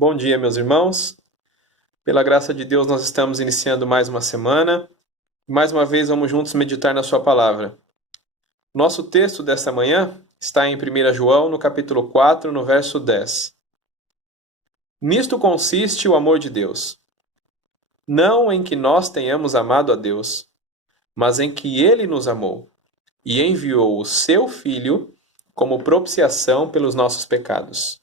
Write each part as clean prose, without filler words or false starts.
Bom dia, meus irmãos. Pela graça de Deus, nós estamos iniciando mais uma semana. Mais uma vez, vamos juntos meditar na sua palavra. Nosso texto desta manhã está em 1 João, no capítulo 4, no verso 10. Nisto consiste o amor de Deus. Não em que nós tenhamos amado a Deus, mas em que Ele nos amou e enviou o seu Filho como propiciação pelos nossos pecados.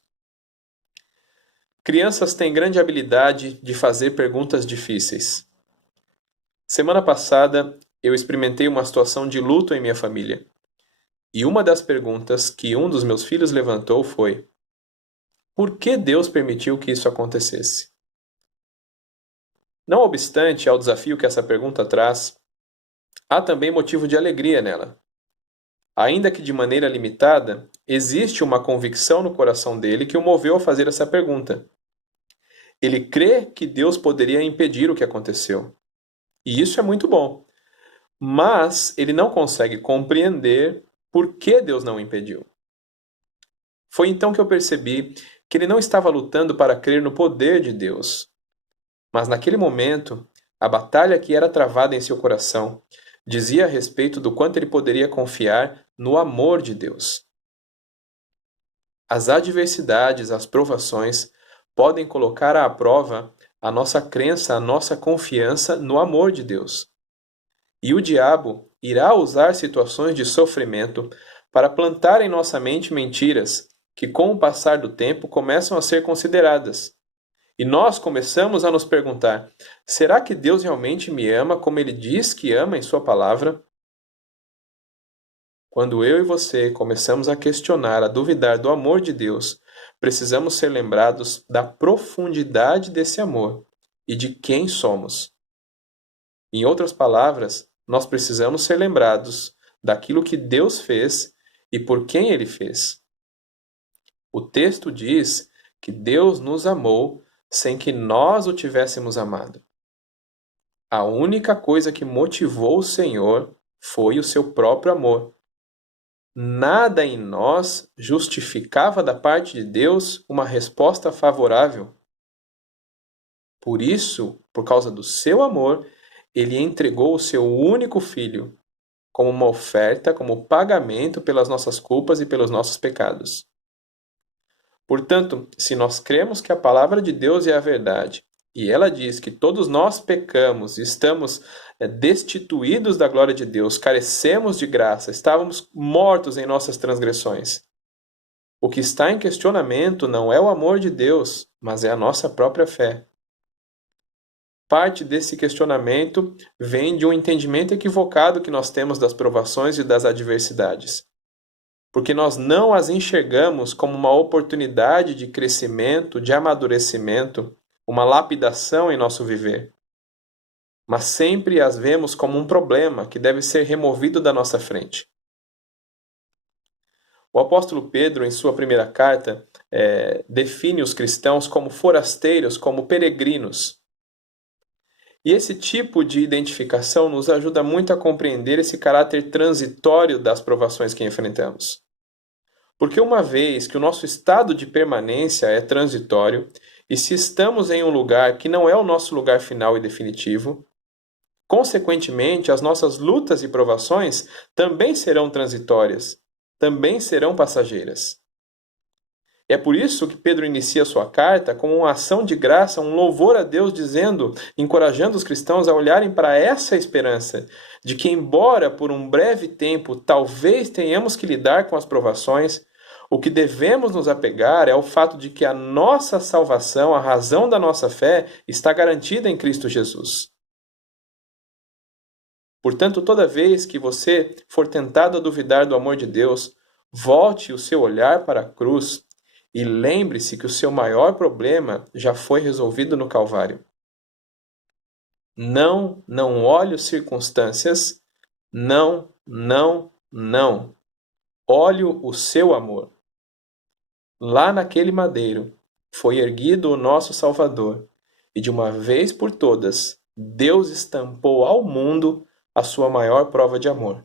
Crianças têm grande habilidade de fazer perguntas difíceis. Semana passada, eu experimentei uma situação de luto em minha família. E uma das perguntas que um dos meus filhos levantou foi: por que Deus permitiu que isso acontecesse? Não obstante ao desafio que essa pergunta traz, há também motivo de alegria nela. Ainda que de maneira limitada, existe uma convicção no coração dele que o moveu a fazer essa pergunta. Ele crê que Deus poderia impedir o que aconteceu. E isso é muito bom. Mas ele não consegue compreender por que Deus não o impediu. Foi então que eu percebi que ele não estava lutando para crer no poder de Deus. Mas naquele momento, a batalha que era travada em seu coração dizia a respeito do quanto ele poderia confiar no amor de Deus. As adversidades, as provações, podem colocar à prova a nossa crença, a nossa confiança no amor de Deus. E o diabo irá usar situações de sofrimento para plantar em nossa mente mentiras que, com o passar do tempo, começam a ser consideradas. E nós começamos a nos perguntar: será que Deus realmente me ama como Ele diz que ama em Sua palavra? Quando eu e você começamos a questionar, a duvidar do amor de Deus, precisamos ser lembrados da profundidade desse amor e de quem somos. Em outras palavras, nós precisamos ser lembrados daquilo que Deus fez e por quem Ele fez. O texto diz que Deus nos amou sem que nós o tivéssemos amado. A única coisa que motivou o Senhor foi o seu próprio amor. Nada em nós justificava da parte de Deus uma resposta favorável. Por isso, por causa do seu amor, Ele entregou o seu único filho como uma oferta, como pagamento pelas nossas culpas e pelos nossos pecados. Portanto, se nós cremos que a palavra de Deus é a verdade, e ela diz que todos nós pecamos e estamos destituídos da glória de Deus, carecemos de graça, estávamos mortos em nossas transgressões. O que está em questionamento não é o amor de Deus, mas é a nossa própria fé. Parte desse questionamento vem de um entendimento equivocado que nós temos das provações e das adversidades. Porque nós não as enxergamos como uma oportunidade de crescimento, de amadurecimento, uma lapidação em nosso viver. Mas sempre as vemos como um problema que deve ser removido da nossa frente. O apóstolo Pedro, em sua primeira carta, define os cristãos como forasteiros, como peregrinos. E esse tipo de identificação nos ajuda muito a compreender esse caráter transitório das provações que enfrentamos. Porque uma vez que o nosso estado de permanência é transitório, e se estamos em um lugar que não é o nosso lugar final e definitivo, consequentemente, as nossas lutas e provações também serão transitórias, também serão passageiras. É por isso que Pedro inicia sua carta com uma ação de graça, um louvor a Deus, dizendo, encorajando os cristãos a olharem para essa esperança, de que embora por um breve tempo talvez tenhamos que lidar com as provações, o que devemos nos apegar é o fato de que a nossa salvação, a razão da nossa fé, está garantida em Cristo Jesus. Portanto, toda vez que você for tentado a duvidar do amor de Deus, volte o seu olhar para a cruz e lembre-se que o seu maior problema já foi resolvido no Calvário. Não olhe as circunstâncias. Não. Olhe o seu amor. Lá naquele madeiro foi erguido o nosso Salvador, e de uma vez por todas, Deus estampou ao mundo a sua maior prova de amor.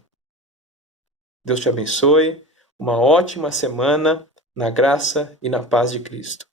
Deus te abençoe, uma ótima semana na graça e na paz de Cristo.